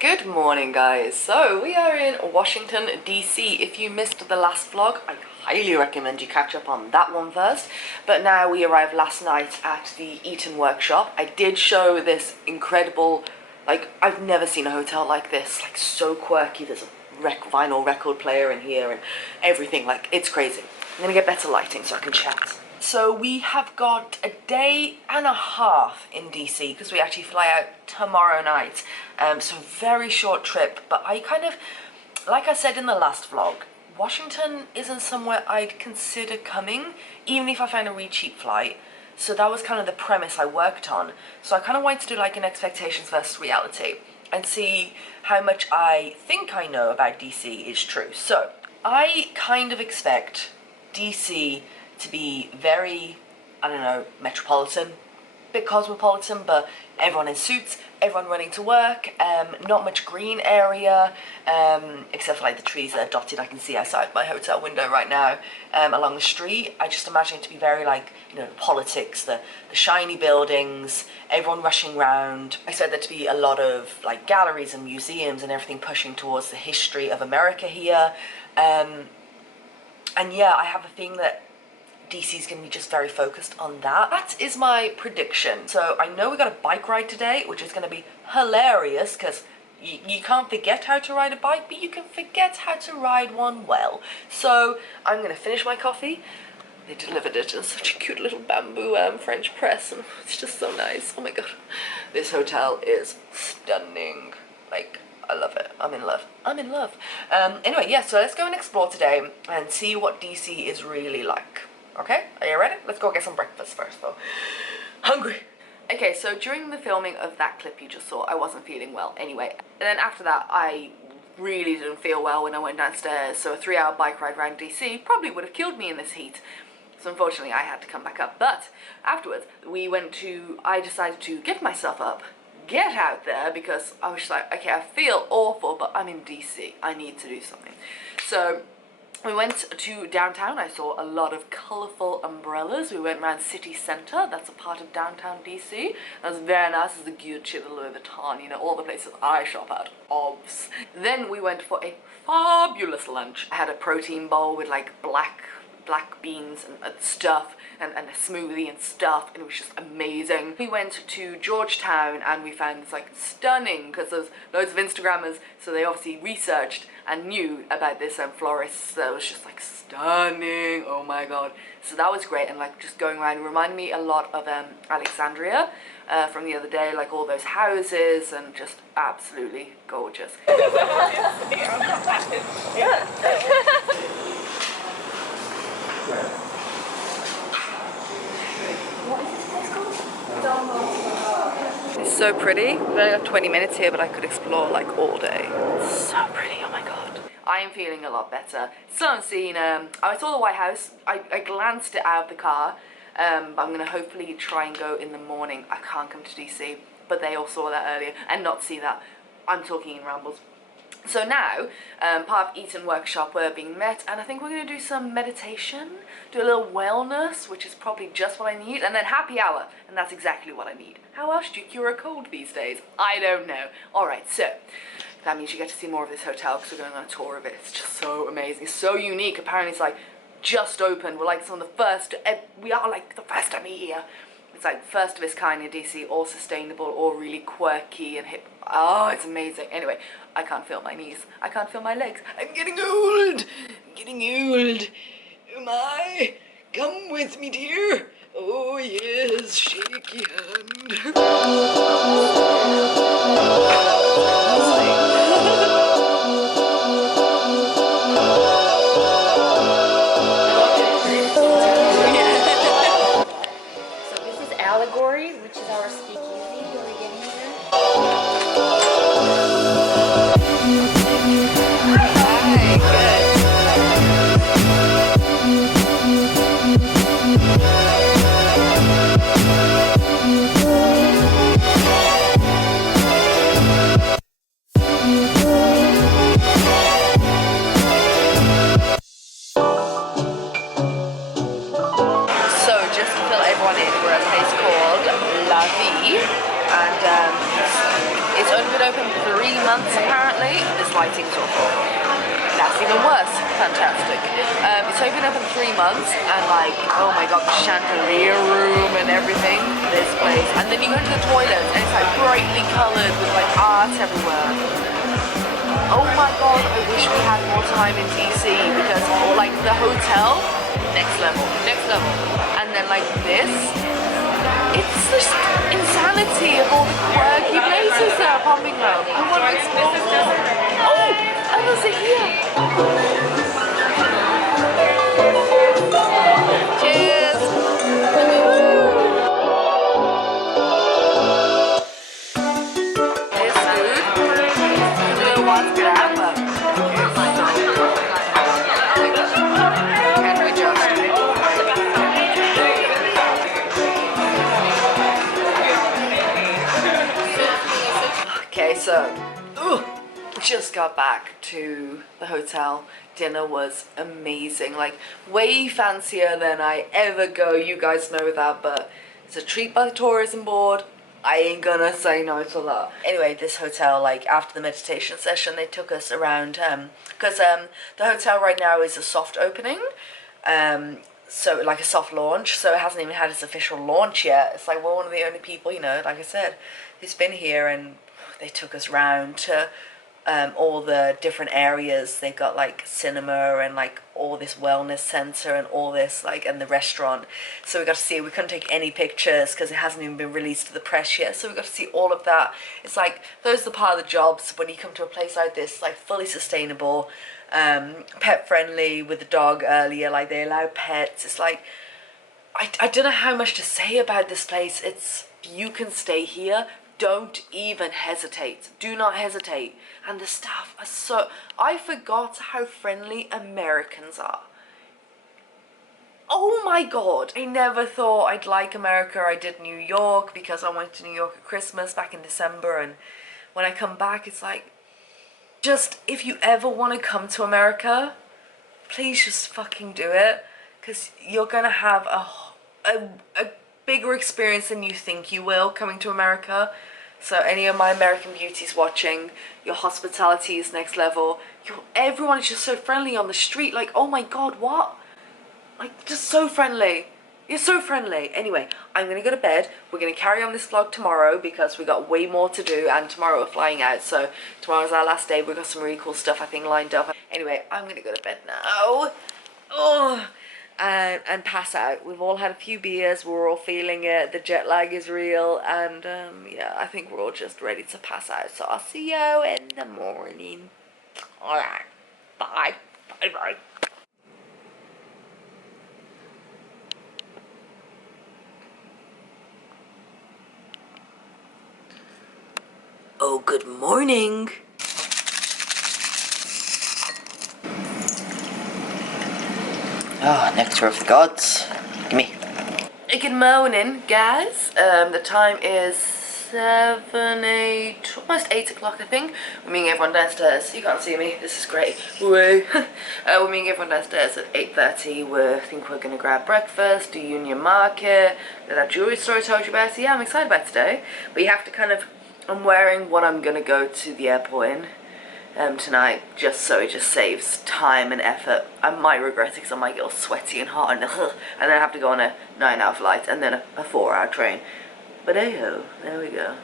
Good morning, guys. So we are in Washington DC. If you missed the last vlog, I highly recommend you catch up on that one first. But now we arrived last night at the Eaton workshop. I did show this incredible, like, I've never seen a hotel like this, like so quirky. There's a vinyl record player in here and everything, like it's crazy. I'm gonna get better lighting so I can chat. So we have got a day and a half in DC because we actually fly out tomorrow night. So very short trip, but I kind of, like I said in the last vlog, Washington isn't somewhere I'd consider coming, even if I find a really cheap flight. So that was kind of the premise I worked on. So I kind of wanted to do like an expectations versus reality and see how much I think I know about DC is true. So I kind of expect DC to be very, I don't know, metropolitan, bit cosmopolitan, but everyone in suits, everyone running to work, not much green area, except for like the trees that are dotted I can see outside my hotel window right now, along the street. I just imagine it to be very like, you know, politics, the shiny buildings, everyone rushing around. I expect there to be a lot of like galleries and museums and everything pushing towards the history of America here. And yeah, I have a thing that DC is going to be just very focused on that. That is my prediction. So I know we got a bike ride today, which is going to be hilarious because you can't forget how to ride a bike, but you can forget how to ride one well. So I'm going to finish my coffee. They delivered it in such a cute little bamboo French press, and it's just so nice. Oh my god. This hotel is stunning. Like, I love it. I'm in love. I'm in love. Anyway, yeah, so let's go and explore today and see what DC is really like. Okay, are you ready? Let's go get some breakfast first though. Hungry. Okay, so during the filming of that clip you just saw, I wasn't feeling well anyway. And then after that, I really didn't feel well when I went downstairs. So a 3-hour bike ride around DC probably would have killed me in this heat. So unfortunately I had to come back up. But afterwards, I decided to get myself up, get out there, because I was just like, okay, I feel awful, but I'm in DC. I need to do something. So we went to downtown. I saw a lot of colourful umbrellas. We went around city centre. That's a part of downtown DC. That was very nice. There's the Gucci, the Louis Vuitton, you know, all the places I shop at, obvs. Then we went for a fabulous lunch. I had a protein bowl with like black beans and stuff, and a smoothie and stuff, and it was just amazing. We went to Georgetown and we found this like stunning, because there's loads of Instagrammers, so they obviously researched and knew about this florist that was just like stunning. Oh my god. So that was great, and like just going around, it reminded me a lot of Alexandria from the other day, like all those houses, and just absolutely gorgeous. It's so pretty. We've only got 20 minutes here, but I could explore like all day. It's so pretty, oh my god. I am feeling a lot better. Still haven't seen, I saw the White House. I glanced it out of the car, but I'm gonna hopefully try and go in the morning. I can't come to DC, but they all saw that earlier, and not see that. I'm talking in rambles. So now, part of Eaton workshop, we're being met, and I think we're going to do some meditation, do a little wellness, which is probably just what I need, and then happy hour, and that's exactly what I need. How else do you cure a cold these days? I don't know. Alright, so that means you get to see more of this hotel because we're going on a tour of it. It's just so amazing, it's so unique. Apparently it's like just opened. We're like some of the first, we are like the first time here. It's like first of its kind in DC, all sustainable, all really quirky and hip. Oh, it's amazing. Anyway, I can't feel my knees. I can't feel my legs. I'm getting old. I'm getting old. Oh my. Come with me, dear. Oh yes, shake your hand. Which is our speakeasy. Are we getting here? Hi, good. So just to fill everyone in, we're at a place called and it's only been open 3 months apparently. This lighting's awful. That's even worse. Fantastic. It's only been open 3 months, and like, oh my god, the chandelier room and everything. This place, and then you go to the toilets, and it's like brightly coloured with like art everywhere. Oh my god, I wish we had more time in DC because, or like the hotel, next level, and then like this, it's just insanity of all the quirky places that are popping up. I want to explore more. Oh, others are here. Cheers. This food, I don't know what's gonna happen. Can we just? Okay, so just got back to the hotel. Dinner was amazing, like way fancier than I ever go. You guys know that, but it's a treat by the tourism board. I ain't gonna say no to that. Anyway, this hotel, like after the meditation session, they took us around because the hotel right now is a soft opening, so like a soft launch, so it hasn't even had its official launch yet. It's like we're one of the only people, you know, like I said, who's been here, and they took us round to all the different areas. They got like cinema and like all this wellness center and all this like, and the restaurant. So we got to see, we couldn't take any pictures because it hasn't even been released to the press yet. So we got to see all of that. It's like, those are the part of the jobs when you come to a place like this, like fully sustainable, pet friendly with the dog earlier, like they allow pets. It's like, I don't know how much to say about this place. It's, you can stay here. Don't even hesitate. Do not hesitate. And the staff are so... I forgot how friendly Americans are. Oh my god. I never thought I'd like America. I did New York because I went to New York at Christmas back in December. And when I come back, it's like... Just, if you ever want to come to America, please just fucking do it. Because you're going to have a bigger experience than you think you will coming to America. So any of my American beauties watching, your hospitality is next level. Everyone is just so friendly on the street. Like, oh my god, what? Like, just so friendly. You're so friendly. Anyway, I'm gonna go to bed. We're gonna carry on this vlog tomorrow because we got way more to do, and tomorrow we're flying out. So tomorrow's our last day. We've got some really cool stuff I think lined up. Anyway, I'm gonna go to bed now. Oh. And pass out. We've all had a few beers, we're all feeling it, the jet lag is real, and yeah, I think we're all just ready to pass out. So I'll see you in the morning. Alright, bye. Bye. Oh, good morning. Ah, nectar of the gods. Gimme. Good morning, guys. The time is almost 8 o'clock, I think. We're meeting everyone downstairs. You can't see me. This is great. Woo. We're meeting everyone downstairs at 8:30. I think we're gonna grab breakfast, do Union Market, go to that jewelry store I told you about. So yeah, I'm excited about today. But you have to kind of, I'm wearing what I'm gonna go to the airport in. Tonight, just so it just saves time and effort. I might regret it because I might get all sweaty and hot and then I have to go on a 9-hour flight and then a 4-hour train. But hey-ho, there we go.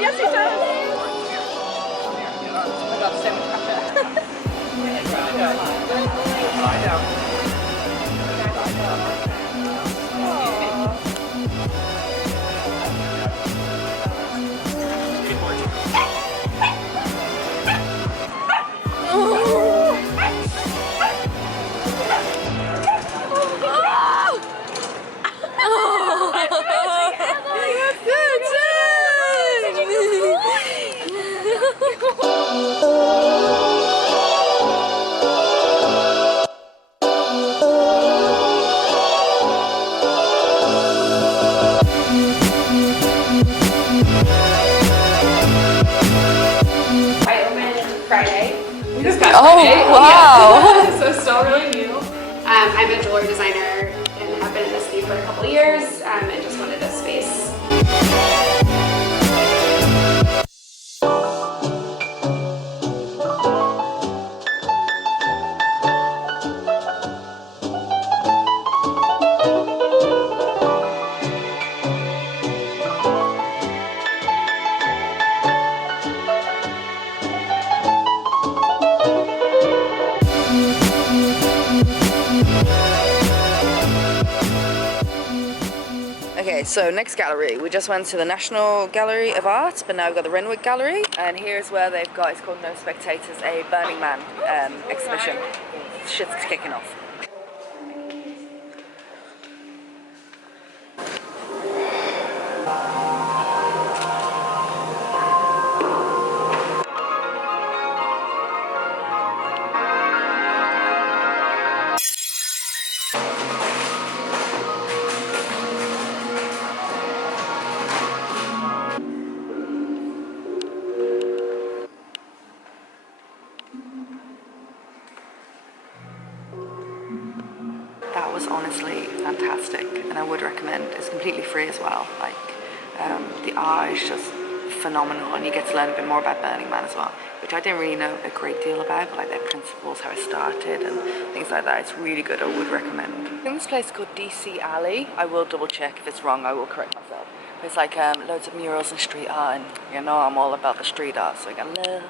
Yes, it does. I got so much pressure. Lie down. Oh, wow. Yeah. So still really new. I'm a jewelry designer and have been in the city for a couple of years and just wanted a space. Okay, so next gallery. We just went to the National Gallery of Art, but now we've got the Renwick Gallery, and here's where they've got, it's called No Spectators, a Burning Man exhibition. Shit's kicking off. That was honestly fantastic, and I would recommend. It's completely free as well. Like, the art is just phenomenal, and you get to learn a bit more about Burning Man as well, which I didn't really know a great deal about, but like their principles, how it started, and things like that. It's really good. I would recommend. I think this place is called DC Alley. I will double check. If it's wrong, I will correct myself. But it's like loads of murals and street art, and you know I'm all about the street art. So we got love.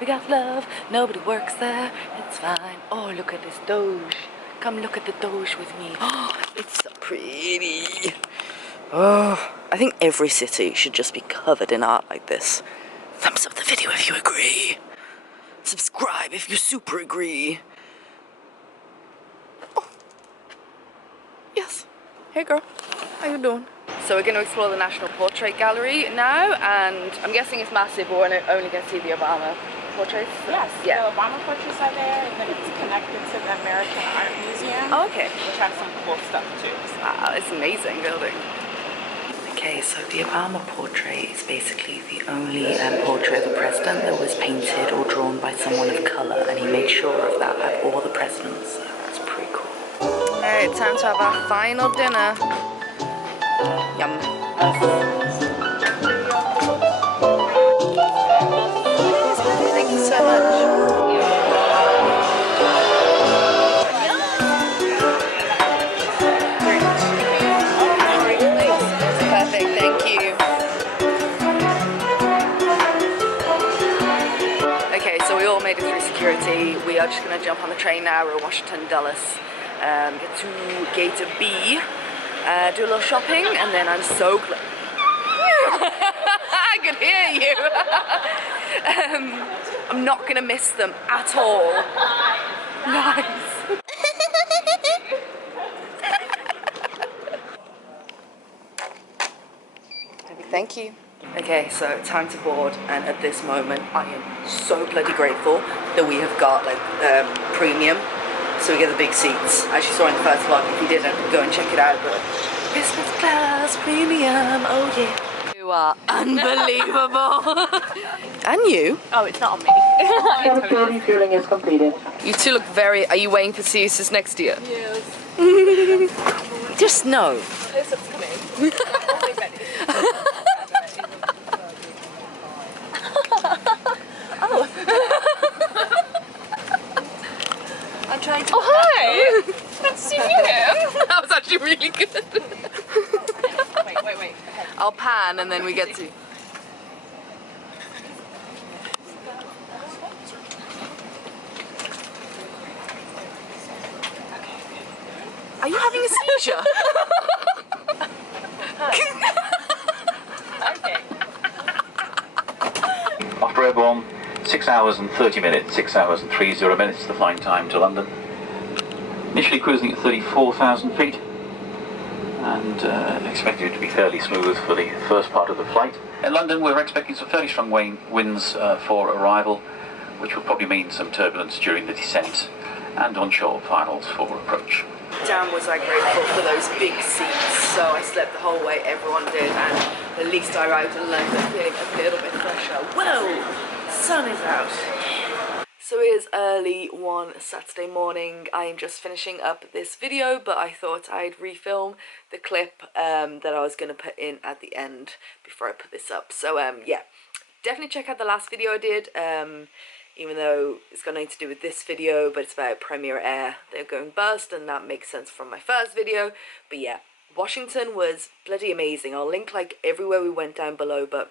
We got love. Nobody works there. It's fine. Oh, look at this Doge. Come look at the Doge with me. Oh, it's so pretty. Oh, I think every city should just be covered in art like this. Thumbs up the video if you agree. Subscribe if you super agree. Oh. Yes. Hey girl, how you doing? So we're going to explore the National Portrait Gallery now, and I'm guessing it's massive, but we're only going to see the Obama portraits? Yes, yeah. The Obama portraits are there, and then it's connected to the American Art Museum. Oh, okay. Which has some cool stuff too. Wow, it's an amazing building. Okay, so the Obama portrait is basically the only portrait of the president that was painted or drawn by someone of color, and he made sure of that at all the presidents, so that's pretty cool. Alright, time to have our final dinner. Yum. Thank you so much. Perfect, thank you. Okay, so we all made it through security. We are just going to jump on the train now. We're in Washington, Dulles. Get to gate B, do a little shopping, and then I'm so glad. I could hear you. I'm not going to miss them at all. Nice. Thank you. Okay, so time to board, and at this moment I am so bloody grateful that we have got like premium, so we get the big seats. As you saw in the first vlog, if you didn't, go and check it out. But business class premium, oh yeah. You are unbelievable. And you? Oh, it's not on me. Security fueling is completed. You two look very. Are you waiting for Caesar's next year? Yes. Just no. Close-up's coming. Only ready. I'm trying to. Oh, hi! Let's see you. That was actually really good. Wait. I'll pan and then we get to. Are you having a seizure? Okay. After airborne, 6 hours and 30 minutes, 6 hours and 30 minutes, the flying time to London. Initially cruising at 34,000 feet, and expected to be fairly smooth for the first part of the flight. In London, we're expecting some fairly strong winds for arrival, which will probably mean some turbulence during the descent, and onshore finals for approach. Damn was I grateful for those big seats, so I slept the whole way, everyone did, and at least I arrived in London feeling a little bit fresher. Whoa! Sun is out. So it is early one Saturday morning. I am just finishing up this video, but I thought I'd refilm the clip that I was going to put in at the end before I put this up. So yeah, definitely check out the last video I did, even though it's got nothing to do with this video, but it's about Premier Air. They're going bust, and that makes sense from my first video. But yeah, Washington was bloody amazing. I'll link like everywhere we went down below, but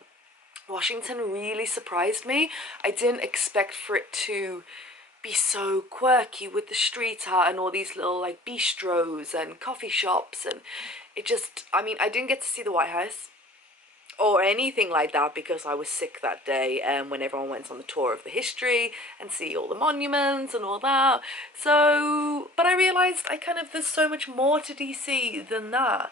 Washington really surprised me. I didn't expect for it to be so quirky with the street art and all these little like bistros and coffee shops, and it just, I mean, I didn't get to see the White House or anything like that because I was sick that day, when everyone went on the tour of the history and see all the monuments and all that. So, but I realised there's so much more to DC than that.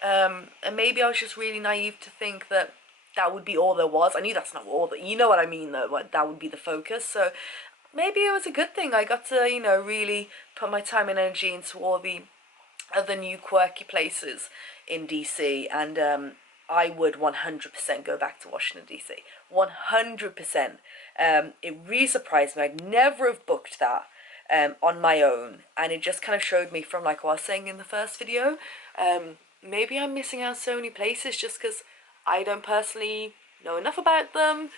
And maybe I was just really naive to think that that would be all there was. I knew that's not all that, you know what I mean though, what that would be the focus. So maybe it was a good thing. I got to, you know, really put my time and energy into all the other new quirky places in DC, and I would 100% go back to Washington DC. 100%. It really surprised me. I'd never have booked that on my own, and it just kind of showed me from like what I was saying in the first video, maybe I'm missing out so many places just because I don't personally know enough about them.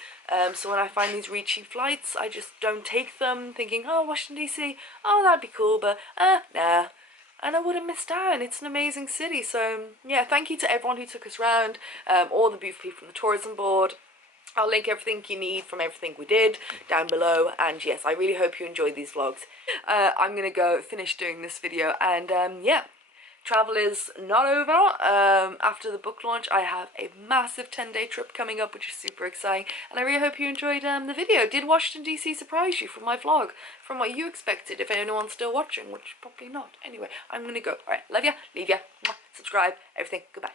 So when I find these really cheap flights, I just don't take them, thinking, oh, Washington DC, oh, that'd be cool, but nah. And I would have missed out. It's an amazing city. So yeah, thank you to everyone who took us around, all the beautiful people from the tourism board. I'll link everything you need from everything we did down below. And yes, I really hope you enjoyed these vlogs. I'm gonna go finish doing this video, and yeah, travel is not over. After the book launch, I have a massive 10-day trip coming up, which is super exciting, and I really hope you enjoyed the video. Did Washington DC surprise you from my vlog, from what you expected, if anyone's still watching, which probably not. Anyway, I'm gonna go. All right, love ya, leave ya, subscribe, everything. Goodbye.